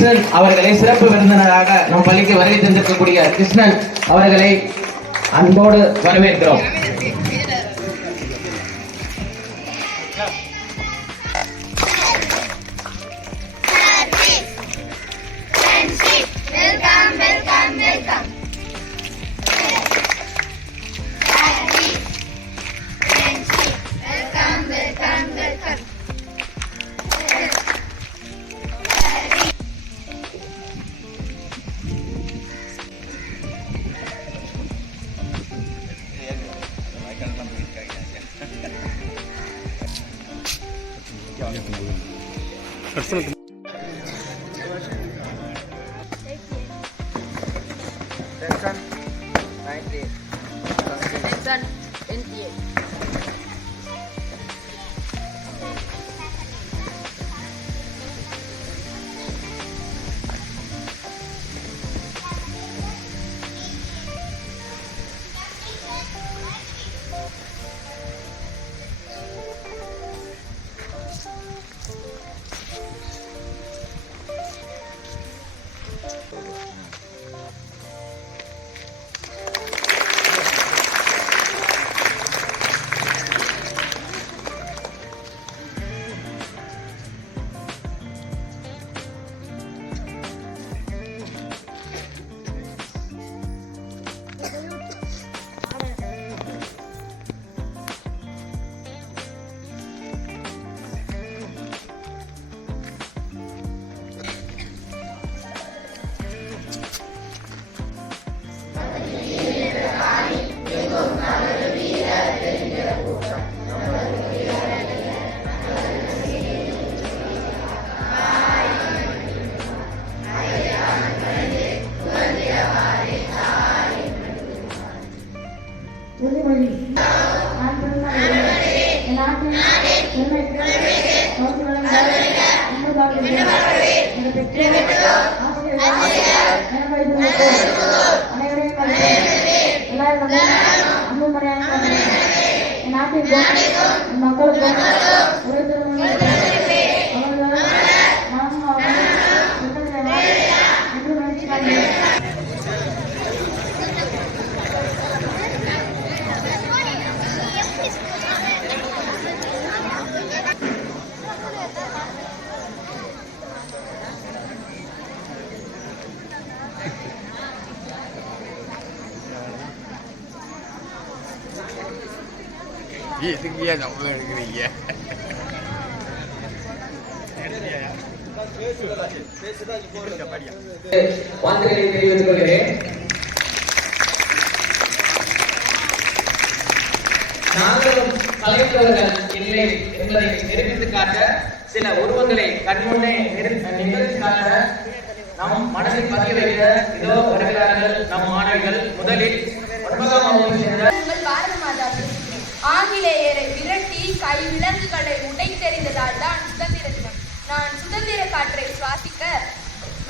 கிருஷ்ணன் அவர்களை சிறப்பு விருந்தினராக நம் பள்ளிக்கு வருகை தந்திருக்கக்கூடிய கிருஷ்ணன் அவர்களை அன்போடு வரவேற்கிறோம். இதுக்கு ஏன் நம்ம எடுக்கிறீங்க? வாழ்த்துக்களை தெரிவித்துக் கொள்கிறேன். நாங்களும் கலைத்தவர்கள் இல்லை என்பதை நிரூபித்து காட்ட சில உருவங்களை கண்முன்னே நிகழ்த்தி காட்ட நம் மனதில் பதிய வைக்க இதோ வருகிறார்கள் நம் மாணவிகள். முதலில் 9ஆம் வகுப்பை சேர்ந்த ஆங்கிலேயரை விரட்டி கை விலங்குகளை உடைத்தெறிந்ததால் தான் சுதந்திர தினம். நான் சுதந்திர காற்றை சுவாசிக்க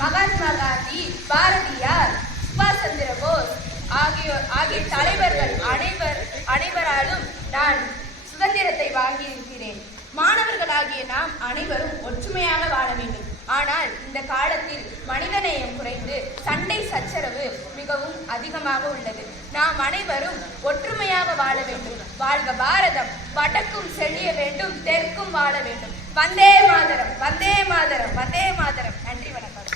மகாத்மா காந்தி, பாரதியார், சுபாஷ் சந்திர போஸ் ஆகிய தலைவர்கள் அனைவராலும் நான் சுதந்திரத்தை வாங்கியிருக்கிறேன். மாணவர்களாகிய நாம் அனைவரும் ஒற்றுமையாக வாழ வேண்டும். ஆனால் இந்த காலத்தில் மனிதநேயம் குறைந்து சண்டை சச்சரவு மிகவும் அதிகமாக உள்ளது. நாம் அனைவரும் ஒற்றுமையாக வாழ வேண்டும். வாழ்க பாரதம். வடக்கும் செழிய வேண்டும், தெற்கும் வாழ வேண்டும். வந்தே மாதரம், வந்தே மாதரம், வந்தே மாதரம். நன்றி, வணக்கம்.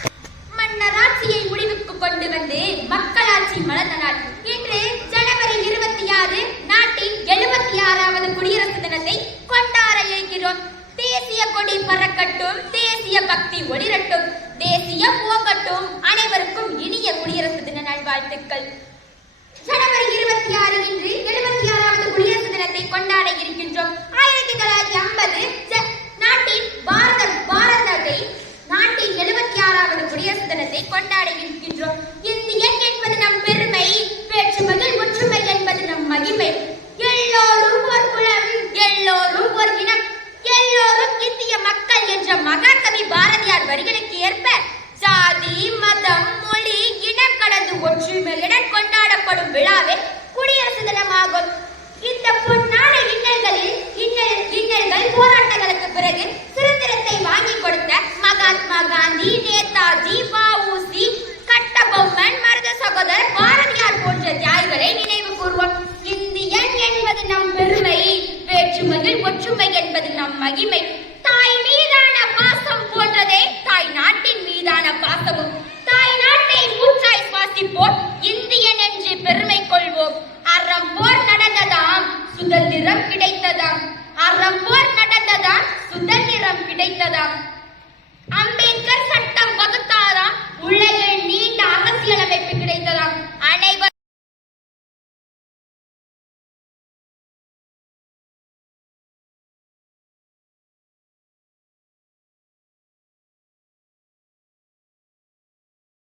மன்னராட்சியை முடிவுக்கு கொண்டு வந்து மக்களாட்சி மலர்ந்த நாள் இன்று ஜனவரி 26 நாட்டின் 76வது குடியரசு தினத்தை கொண்டாட இருக்கிறோம். தேசிய கொடி பறக்கட்டும், தேசிய பக்தி ஒளிரட்டும், தேசியம் ஓங்கட்டும். அனைவருக்கும் இனிய குடியரசு தின நல்வாழ்த்துக்கள். ஜனவரி 26 இன்று 76வது குடியரசு தினத்தை கொண்டாட இருக்கின்றோம். 1950 நாட்டின் நாட்டின் 76வது குடியரசு தினத்தை கொண்டாட இருக்கின்றோம். இந்தியன் என்பது நம் பெருமை, வேற்றுமையில் ஒற்றுமை என்பது நம் மகிமை. எல்லோரும் ஒரு குலம், எல்லோரும் ஒரு இனம், எல்லோரும் இந்திய மக்கள் என்ற மகாகவி பாரதியார் வரிகளுக்கு ஏற்ப ஜாதி, மதம், மொழி, இனம் கடந்து ஒற்றுமையுடன் கொண்டாடப்படும் விழாவே குடியரசு தினமாகும். இந்த பொன்னான இன்னல்கள் போராட்டங்களுக்கு பிறகு சுதந்திரத்தை வாங்கி கொடுத்த மகாத்மா காந்தி, நேதாஜி, என்பது நம் பெருமை, வேற்றுமையில் ஒற்றுமை என்பது நம் மகிமை. தாய் மீதான பாசம் போன்றதே தாய் நாட்டின் மீதான பாசமும். தாய் நாட்டை மூச்சாய் சுவாசிப்போம், இந்தியன் என்று பெருமை கொள்வோம். அறம் போர் நடந்ததாம், சுதந்திரம் கிடைத்ததாம். அறம் போர் நடந்ததாம், சுதந்திரம் கிடைத்ததாம்.